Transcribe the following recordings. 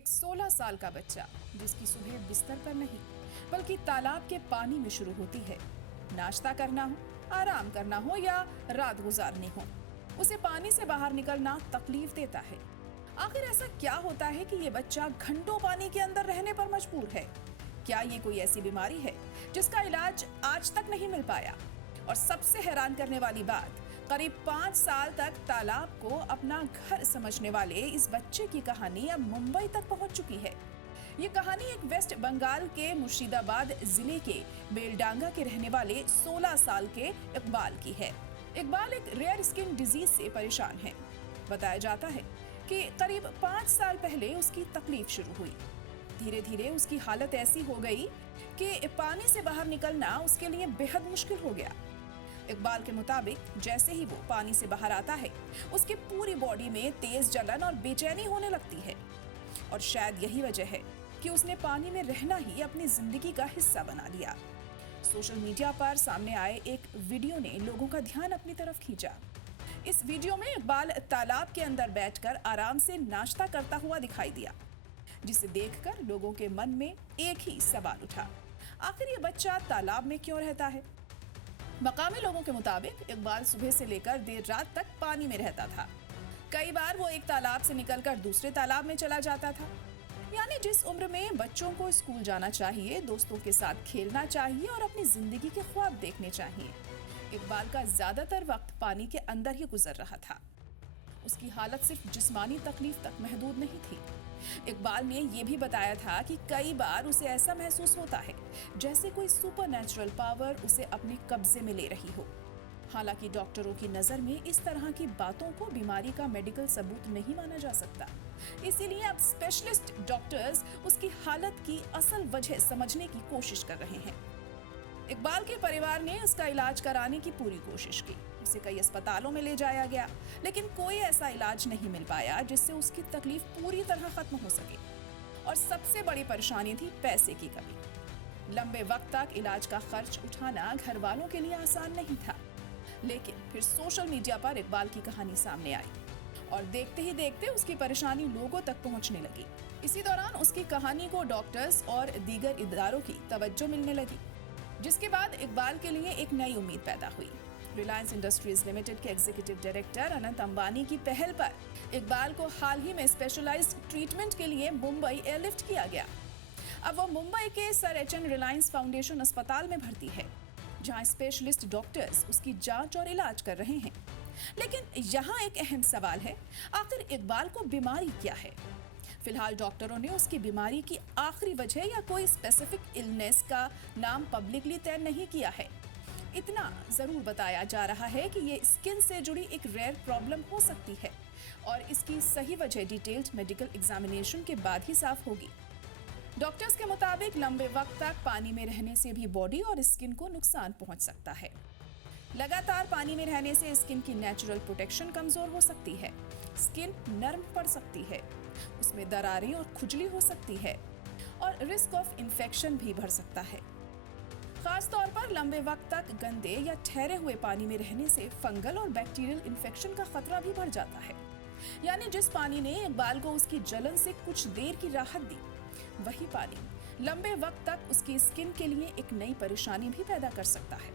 एक 16 साल का बच्चा जिसकी सुबह बिस्तर पर नहीं बल्कि तालाब के पानी में शुरू होती है। नाश्ता करना हो, आराम करना हो या रात गुजारनी हो, उसे पानी से बाहर निकलना तकलीफ देता है। आखिर ऐसा क्या होता है कि ये बच्चा घंटों पानी के अंदर रहने पर मजबूर है? क्या ये कोई ऐसी बीमारी है जिसका इलाज आज तक नहीं मिल पाया? और सबसे हैरान करने वाली बात, करीब 5 साल तक तालाब को अपना घर समझने वाले इस बच्चे की कहानी अब मुंबई तक पहुंच चुकी है। ये कहानी एक वेस्ट बंगाल के मुर्शिदाबाद जिले के बेलडांगा के रहने वाले 16 साल के इकबाल की है। इकबाल एक रेयर स्किन डिजीज से परेशान है। बताया जाता है कि करीब 5 साल पहले उसकी तकलीफ शुरू हुई। धीरे धीरे उसकी हालत ऐसी हो गई कि पानी से बाहर निकलना उसके लिए बेहद मुश्किल हो गया। इकबाल के मुताबिक जैसे ही वो पानी से बाहर आता है, उसकी पूरी बॉडी में तेज जलन और बेचैनी होने लगती है। और शायद यही वजह है कि उसने पानी में रहना ही अपनी जिंदगी का हिस्सा बना लिया। सोशल मीडिया पर सामने आए एक वीडियो ने लोगों का ध्यान अपनी तरफ खींचा। इस वीडियो में इकबाल तालाब के अंदर बैठकर आराम से नाश्ता करता हुआ दिखाई दिया, जिसे देखकर लोगों के मन में एक ही सवाल उठा, आखिर ये बच्चा तालाब में क्यों रहता है? मकामी लोगों के मुताबिक इकबाल सुबह से लेकर देर रात तक पानी में रहता था। कई बार वो एक तालाब से निकलकर दूसरे तालाब में चला जाता था। यानी जिस उम्र में बच्चों को स्कूल जाना चाहिए, दोस्तों के साथ खेलना चाहिए और अपनी जिंदगी के ख्वाब देखने चाहिए, इकबाल का ज्यादातर वक्त पानी के अंदर ही गुजर रहा था। उसकी हालत सिर्फ जिस्मानी तकलीफ तक महदूद नहीं थी। इकबाल ने यह भी बताया था कि कई बार उसे ऐसा महसूस होता है जैसे कोई सुपरनैचुरल पावर उसे अपने कब्जे में ले रही हो। हालांकि डॉक्टरों की नजर में इस तरह की बातों को बीमारी का मेडिकल सबूत नहीं माना जा सकता। इसीलिए अब स्पेशलिस्ट डॉक्टर्स उसकी हालत की असल वजह समझने की कोशिश कर रहे हैं। इकबाल के परिवार ने उसका इलाज कराने की पूरी कोशिश की। उसे कई अस्पतालों में ले जाया गया, लेकिन कोई ऐसा इलाज नहीं मिल पाया जिससे उसकी तकलीफ पूरी तरह खत्म हो सके। और सबसे बड़ी परेशानी थी पैसे की कमी। लंबे वक्त तक इलाज का खर्च उठाना घर वालों के लिए आसान नहीं था। लेकिन फिर सोशल मीडिया पर इकबाल की कहानी सामने आई और देखते ही देखते उसकी परेशानी लोगों तक पहुंचने लगी। इसी दौरान उसकी कहानी को डॉक्टर्स और दीगर इदारों की तवज्जो मिलने लगी, जिसके बाद इकबाल के लिए एक नई उम्मीद पैदा हुई। रिलायंस इंडस्ट्रीज लिमिटेड के एग्जीक्यूटिव डायरेक्टर अनंत अंबानी की पहल पर इकबाल को हाल ही में स्पेशलाइज्ड ट्रीटमेंट के लिए मुंबई एयरलिफ्ट किया गया। अब वो मुंबई के सर एच.एन. रिलायंस फाउंडेशन अस्पताल में भर्ती है, जहां स्पेशलिस्ट डॉक्टर्स उसकी जांच और इलाज कर रहे हैं। लेकिन यहाँ एक अहम सवाल है, आखिर इकबाल को बीमारी क्या है? फिलहाल डॉक्टरों ने उसकी बीमारी की आखिरी वजह या कोई स्पेसिफिक इलनेस का नाम पब्लिकली तय नहीं किया है। इतना जरूर बताया जा रहा है कि ये स्किन से जुड़ी एक रेयर प्रॉब्लम हो सकती है और इसकी सही वजह डिटेल्ड मेडिकल एग्जामिनेशन के बाद ही साफ होगी। डॉक्टर्स के मुताबिक लंबे वक्त तक पानी में रहने से भी बॉडी और स्किन को नुकसान पहुंच सकता है। लगातार पानी में रहने से स्किन की नेचुरल प्रोटेक्शन कमजोर हो सकती है, स्किन नरम पड़ सकती है, उसमें दरारें और खुजली हो सकती है और रिस्क ऑफ इन्फेक्शन भी बढ़ सकता है। खास तौर पर लंबे वक्त तक गंदे या ठहरे हुए पानी में रहने से फंगल और बैक्टीरियल इन्फेक्शन का खतरा भी बढ़ जाता है। यानी जिस पानी ने इकबाल को उसकी जलन से कुछ देर की राहत दी, वही पानी लंबे वक्त तक उसकी स्किन के लिए एक नई परेशानी भी पैदा कर सकता है।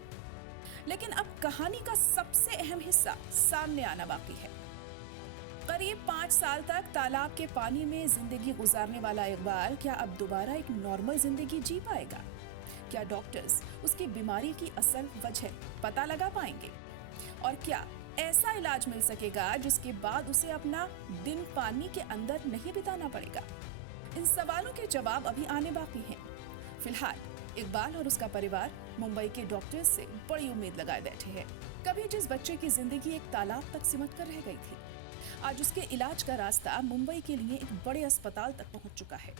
लेकिन अब कहानी का सबसे अहम हिस्सा सामने आना बाकी है। करीब 5 साल तक तालाब के पानी में जिंदगी गुजारने वाला इकबाल क्या अब दोबारा एक नॉर्मल जिंदगी जी पाएगा? क्या डॉक्टर्स उसकी बीमारी की असल वजह पता लगा पाएंगे? और क्या ऐसा इलाज मिल सकेगा जिसके बाद उसे अपना दिन पानी के अंदर नहीं बिताना पड़ेगा? इन सवालों के जवाब अभी आने बाकी हैं। फिलहाल इकबाल और उसका परिवार मुंबई के डॉक्टर्स से बड़ी उम्मीद लगाए बैठे हैं। कभी जिस बच्चे की जिंदगी एक तालाब तक सिमट कर रह गई थी, आज उसके इलाज का रास्ता मुंबई के लिए एक बड़े अस्पताल तक पहुंच चुका है।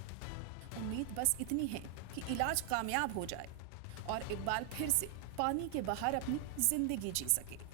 उम्मीद बस इतनी है कि इलाज कामयाब हो जाए और इकबाल फिर से पानी के बाहर अपनी जिंदगी जी सके।